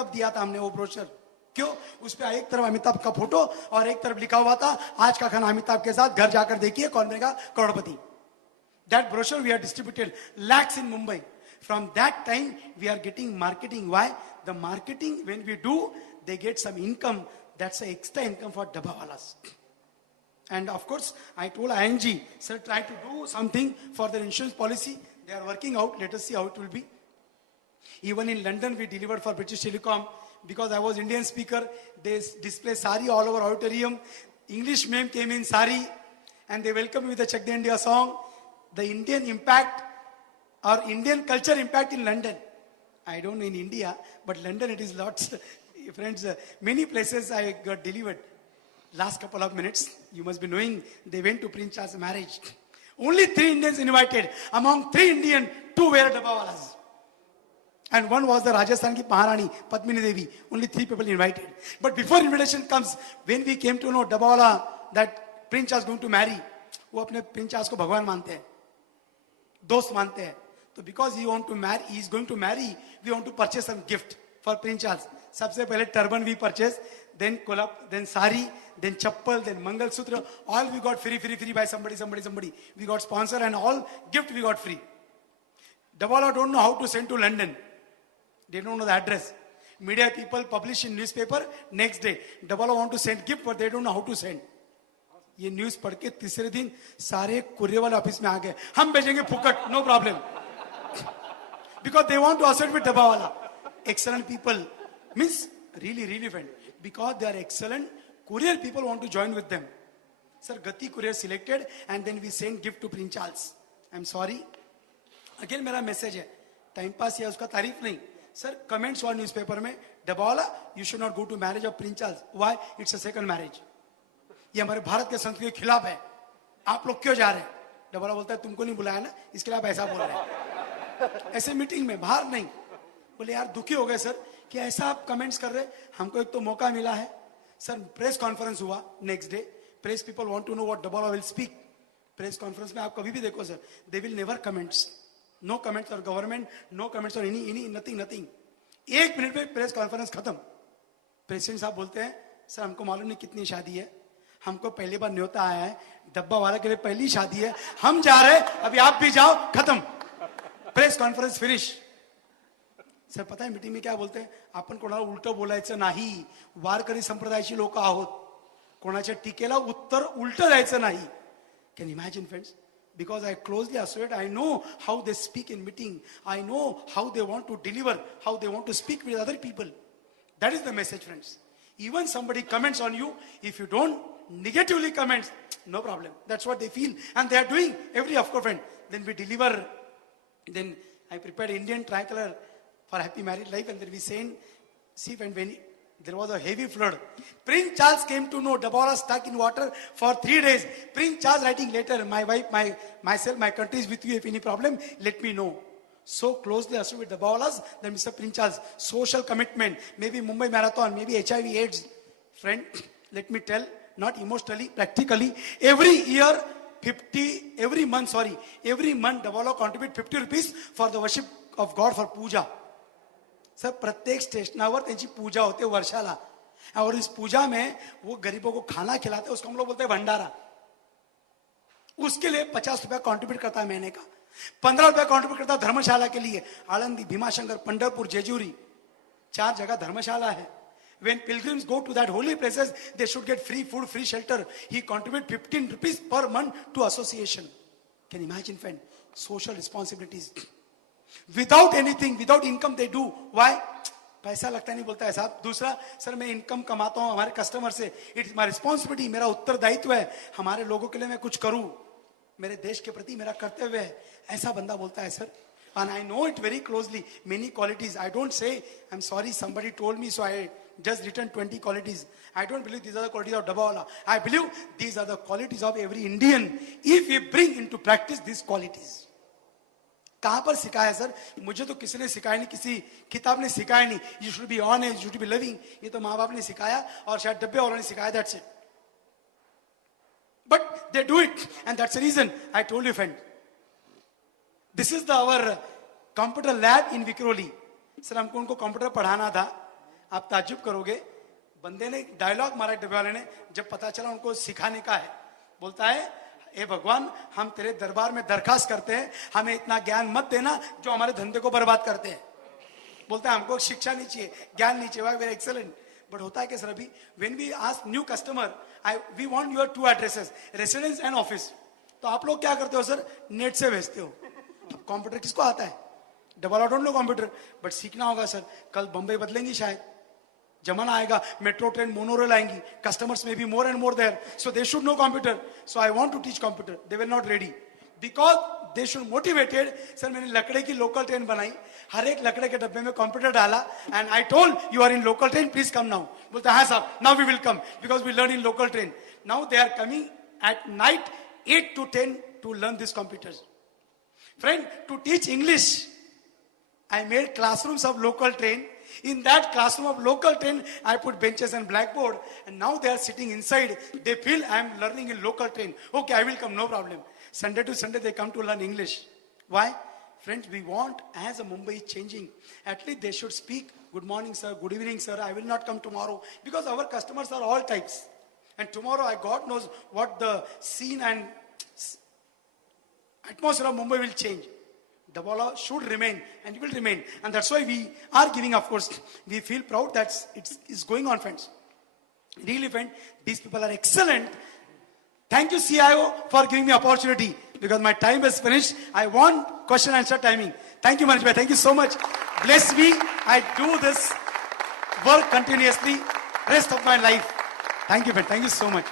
तब दिया था हमने वो ब्रोशर। क्यों? उस पे एक तरफ अमिताभ का फोटो और एक तरफ लिखा हुआ था आज का खाना अमिताभ के साथ, घर जाकर देखिए कौन बनेगा करोड़पति। That brochure we have distributed lakhs in Mumbai. From that time we are getting marketing. Why? The marketing, when we do, they get some income. That's an extra income for Dabbawalas. And of course, I told ING, sir, try to do something for their insurance policy. They are working out. Let us see how it will be. Even in London, we delivered for British Telecom. Because I was Indian speaker, they display sari all over auditorium. English meme came in sari, and they welcomed me with the Chak De India song. The Indian impact or Indian culture impact in London. I don't know in India, but London it is lots. Friends, many places I got delivered. Last couple of minutes, you must be knowing, they went to Prince Charles' marriage. Only 3 Indians invited. Among 3 Indians, 2 were Dabbawalas. And one was the Rajasthan ki Maharani, Padmini Devi. Only 3 people invited. But before invitation comes, when we came to know Dabbawala, that Prince Charles going to marry, वो अपने Prince Charles को भगवान मानते हैं, दोस्त मानते हैं. तो because he is going to marry, we want to purchase some gift for Prince Charles. सबसे पहले turban we purchased, then kolap, then sari, then chappal, then mangal sutra. All we got free by somebody. We got sponsor and all gift we got free. Dabbawala don't know how to send to London. They don't know the address. Media people publish in newspaper, next day Dabbawala want to send gift, but they don't know how to send. ये news पढ़ के तीसरे दिन सारे courier वाले office में आ गए, हम भेजेंगे फुकट, no problem, because they want to associate with Dabbawala. Excellent people, means really friend, because they are excellent. Courier people want to join with them. Sir, Gati courier selected, and then we send gift to Prince Charles. I'm sorry. Again मेरा message है, time pass या उसका तारीफ नहीं. Sir, comments on newspaper में, Dabbawala, you should not go to marriage of Prince Charles. Why? It's a second marriage. ये हमारे भारत के संस्कृति के खिलाफ है. आप लोग क्यों जा रहे हैं? Dabbawala बोलता है तुमको नहीं बुलाया ना, इसके लिए आप ऐसा बोल रहे हैं. ऐसे मीटिंग में, बाहर नहीं. बोले यार दुखी हो गए सर कि ऐसा आप कमेंट्स कर रहे. हमको एक तो मौका मिला है. सर प्रेस कॉन्फ्रेंस हुआ next day. Press people want to know what Dabbawala will speak. Press conference में आप कभी भी देखो sir, they will never comments. No comments और गवर्नमेंट, नो कमेंट्स और एनी नथिंग. 1 मिनट में प्रेस कॉन्फ्रेंस खत्म. प्रेसिडेंट साहब बोलते हैं सर हमको मालूम नहीं कितनी शादी है, हमको पहली बार न्योता आया है, डब्बावाला के लिए पहली शादी है, हम जा रहे हैं, अभी आप भी जाओ, खत्म. Press conference finish. सर पता है मीटिंग में क्या बोलते हैं? आपण कोणाला उलटं बोलायचं नाही, वारकरी संप्रदायाची लोक आहोत, कोणाच्या टीकेला उत्तर उलटं द्यायचं नाही. Can you imagine, friends? Because I closely associate, I know how they speak in meeting. I know how they want to deliver, how they want to speak with other people. That is the message, friends. Even somebody comments on you, if you don't negatively comment, no problem. That's what they feel. And they are doing every, of course, friend. Then we deliver. Then I prepared Indian tricolor for happy married life. And then we send, see when there was a heavy flood. Prince Charles came to know Dabbawala stuck in water for 3 days. Prince Charles writing letter, my wife, myself, my country is with you. If any problem, let me know. So closely associated with Dabbawalas, then Mr. Prince Charles, social commitment, maybe Mumbai Marathon, maybe HIV AIDS. Friend, let me tell, not emotionally, practically, every month, Dabbawala contribute 50 rupees for the worship of God for puja. Sir प्रत्येक स्टेशनावर त्यांची पूजा होते वर्षाला, और इस पूजा में वो गरीबों को खाना खिलाते हैं, उसको हम लोग बोलते हैं भंडारा. उसके लिए 50 रुपया कॉन्ट्रीब्यूट करता है महीने का. 15 रुपया कॉन्ट्रीब्यूट करता है धर्मशाला के लिए. आळंदी, भीमाशंकर, पंढरपुर, जेजुरी, 4 जगह धर्मशाला है. When pilgrims go to that holy places, they should get free food, free shelter. He contribute 15 rupees per month to association. Can you imagine, friend? Social responsibilities. Without anything, without income they do. Why? पैसा लगता नहीं बोलता है साहब. दूसरा, sir मैं income कमाता हूं हमारे कस्टमर से, इट्स माय रिस्पॉन्सिबिलिटी, मेरा उत्तरदायित्व है, हमारे लोगों के लिए मैं कुछ करूं, मेरे देश के प्रति मेरा कर्तव्य है. ऐसा बंदा बोलता है sir. And I know it very closely, many qualities. I don't say, I'm sorry, somebody told me, so I just written 20 qualities. I don't believe these are the qualities of Dabbawala. I believe these are the qualities of every Indian, if we bring into practice these qualities. कहां पर सिखाया sir? मुझे तो किसी ने सिखाया नहीं, किसी किताब ने सिखाया नहीं. You should be honest, you should be loving. ये तो माँ बाप ने सिखाया और शायद डब्बे वालों ने सिखाया. That's it. But they do it, and that's the reason I told you, friend. This is the our computer lab in Vikhroli. Sir हमको उनको कंप्यूटर पढ़ाना था, आप ताज्जुब करोगे, बंदे ने डायलॉग मारा डब्बे वाले ने, जब पता चला उनको सिखाने का है। बोलता है, ए भगवान, हम तेरे दरबार में दरखास्त करते हैं, हमें इतना ज्ञान मत देना जो हमारे धंधे को बर्बाद करते हैं। बोलता है हमको शिक्षा नहीं चाहिए, ज्ञान नहीं चाहिए। Very excellent. बट होता है कि सर, अभी when we ask new customer, we want your 2 addresses, residence and office, तो आप लोग क्या करते हो सर? नेट से भेजते हो। कंप्यूटर किसको आता है? Double don't know computer, but सीखना होगा सर। कल बंबई बदलेंगी शायद, जमाना आएगा, मेट्रो ट्रेन मोनोरेल आएंगी, कस्टमर्स में be more and more there, so they should know computer. So I want to teach computer, they were not ready because they should motivated. Sir मैंने लकड़े की लोकल ट्रेन बनाई, हर एक लकड़े के डब्बे में कंप्यूटर डाला, and I told you are in local train, please come now. बोलते हाँ साहब, now we will come because we learn in local train. Now they are coming at night 8 to 10 to learn these computers. Friend, to teach English, I made classrooms of local train. In that classroom of local train, I put benches and blackboard, and now they are sitting inside. They feel I am learning in local train. Okay, I will come, no problem. Sunday to Sunday, they come to learn English. Why? Friends, we want, as a Mumbai is changing, at least they should speak, good morning sir, good evening sir, I will not come tomorrow, because our customers are all types. And tomorrow, God knows what the scene and atmosphere of Mumbai will change. Dabala should remain, and it will remain. And that's why we are giving, of course, we feel proud that it's going on, friends. Really, friend, these people are excellent. Thank you, CIO, for giving me opportunity, because my time is finished. I want question answer timing. Thank you, Manish bhai. Thank you so much. Bless me. I do this work continuously, rest of my life. Thank you, friend. Thank you so much.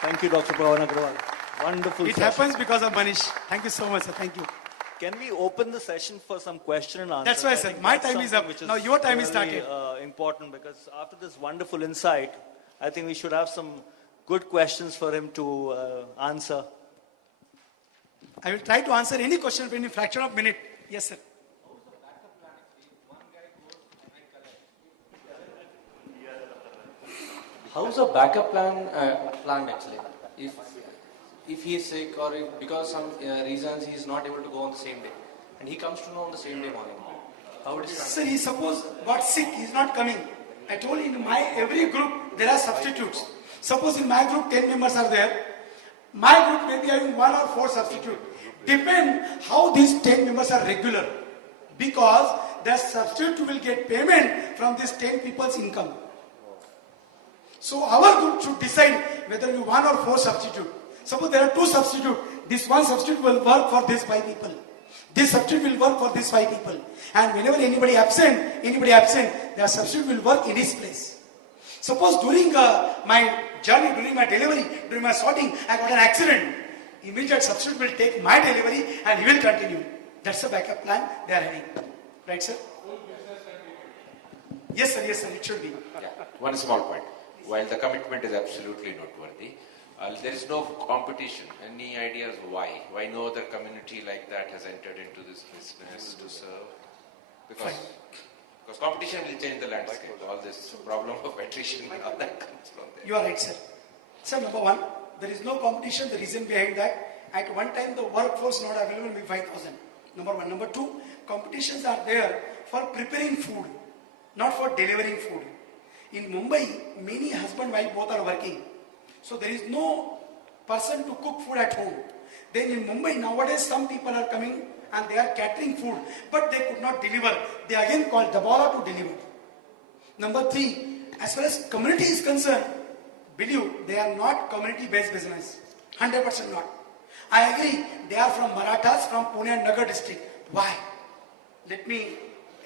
Thank you, Dr. Pawan Agrawal. Wonderful. It happens because of Manish. Thank you so much, sir. Thank you. Can we open the session for some question and answer? That's why, sir. My time is up. Now your time is started. Important, because after this wonderful insight, I think we should have some good questions for him to answer. I will try to answer any question in a fraction of a minute. Yes, sir. How's a backup plan planned actually? If he is sick, or if because some reasons he is not able to go on the same day, and he comes to know on the same day morning, how it is? Sir, he suppose got sick, he is not coming. I told you, in my every group there are substitutes. Suppose in my group 10 members are there, my group may be having 1 or 4 substitutes. Depend how these 10 members are regular, because the substitute will get payment from these 10 people's income. So our group should decide whether we 1 or 4 substitute. Suppose there are 2 substitutes. This 1 substitute will work for these 5 people. This substitute will work for these 5 people. And whenever anybody absent, their substitute will work in his place. Suppose during my journey, during my delivery, during my sorting, I got an accident. Immediate substitute will take my delivery and he will continue. That's the backup plan they are having. Right, sir? Yes, sir. Yes, sir. It should be. Yeah. One small point. While the commitment is absolutely noteworthy, there is no competition. Any ideas why? Why no other community like that has entered into this business to serve? Because competition will change the landscape. All this problem of attrition and all that comes from there. You are right, sir. Sir, number 1, there is no competition. The reason behind that, at one time the workforce not available will be 5,000. Number 1. Number 2, competitions are there for preparing food, not for delivering food. In Mumbai, many husband and wife both are working. So there is no person to cook food at home. Then in Mumbai nowadays some people are coming and they are catering food, but they could not deliver. They again called Dabala to deliver. Number 3, as far as community is concerned, believe they are not community-based business. 100% not. I agree, they are from Marathas, from Pune and Nagar district. Why? Let me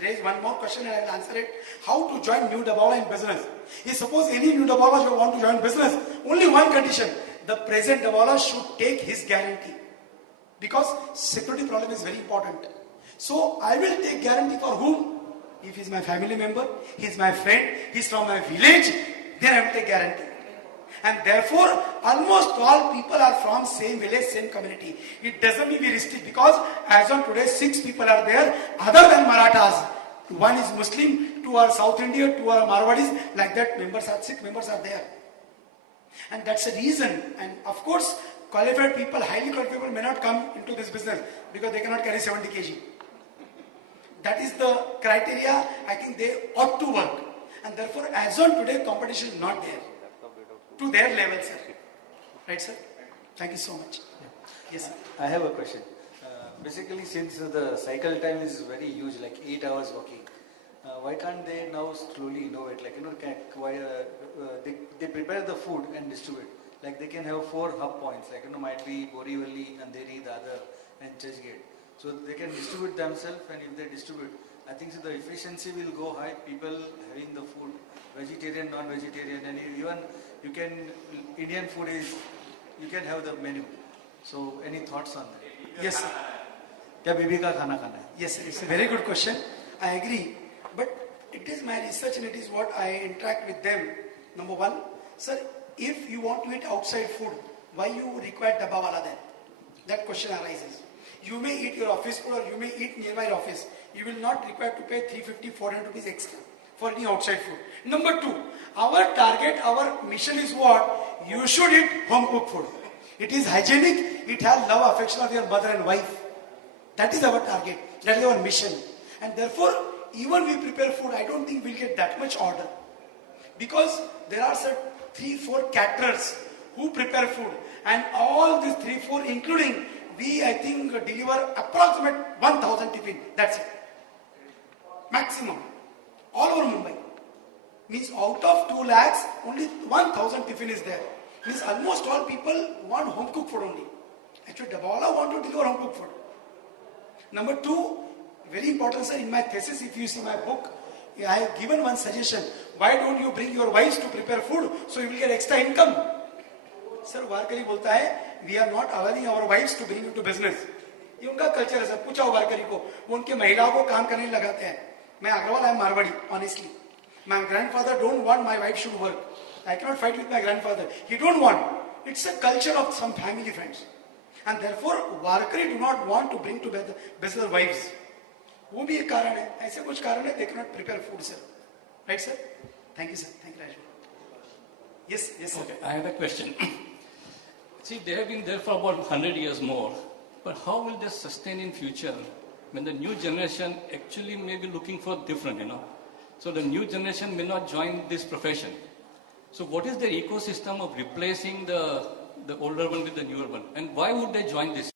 raise one more question and I will answer it. How to join New Dabala in business? If suppose any New Dabala you want to join business, only one condition, the present Dabala should take his guarantee. Because security problem is very important. So I will take guarantee for whom? If he is my family member, he is my friend, he is from my village, then I will take guarantee. And therefore, almost all people are from same village, same community. It doesn't mean we restrict, because as on today, 6 people are there other than Marathas. 1 is Muslim, 2 are South India, 2 are Marwadis. Like that, 6 members are there. And that's the reason. And of course, qualified people, highly qualified people may not come into this business because they cannot carry 70 kg. That is the criteria I think they ought to work. And therefore, as on today, competition is not there. To their level, sir. Right, sir? Thank you so much. Yes, sir. I have a question. Basically, since the cycle time is very huge, like 8 hours working, why can't they now slowly innovate? Like, they prepare the food and distribute. Like, they can have 4 hub points, like, might be Borivali, Andheri, the other, and Churchgate. So they can distribute themselves, and if they distribute, I think so the efficiency will go high. People having the food, vegetarian, non-vegetarian, and even you can, Indian food is, you can have the menu. So, any thoughts on that? Yes, sir. क्या बीबी का खाना खाना है? Yes, sir. It's a very good question. I agree. But it is my research and it is what I interact with them. Number one, sir, if you want to eat outside food, why you require dabba wala then? That question arises. You may eat your office food or you may eat nearby office. You will not require to pay 350, 400 rupees extra for any outside food. Number two, our target, our mission is what? You should eat home cooked food. It is hygienic. It has love, affection of your mother and wife. That is our target. That is our mission. And therefore, even we prepare food, I don't think we'll get that much order. Because there are 3-4 caterers who prepare food. And all these 3-4, including, we, I think, deliver approximate 1,000 tiffin. That's it. Maximum. All over Mumbai. Means out of 2 lakhs, only 1,000 tiffin is there. Means almost all people want home cooked food only. Actually, Dabawala want to deliver home cooked food. Number two, very important, sir, in my thesis, if you see my book, I have given one suggestion. Why don't you bring your wives to prepare food so you will get extra income? Sir, Warkari bolta hai, we are not allowing our wives to bring into business. ये उनका culture है sir. पूछा वारकरी को, वो उनके महिलाओं को काम करने लगाते हैं. मैं Agarwal, I am Marwadi, honestly. My grandfather don't want my wife should work. I cannot fight with my grandfather. He don't want. It's a culture of some family friends. And therefore, Warkari do not want to bring to business wives. वो भी एक कारण है. ऐसे कुछ कारण है. They cannot prepare food, sir. Right, sir? Thank you, sir. Thank you, Raju. Yes, yes, sir. Okay, I have a question. See, they have been there for about 100 years more. But how will they sustain in future when the new generation actually may be looking for different, So the new generation may not join this profession. So what is their ecosystem of replacing the older one with the newer one? And why would they join this?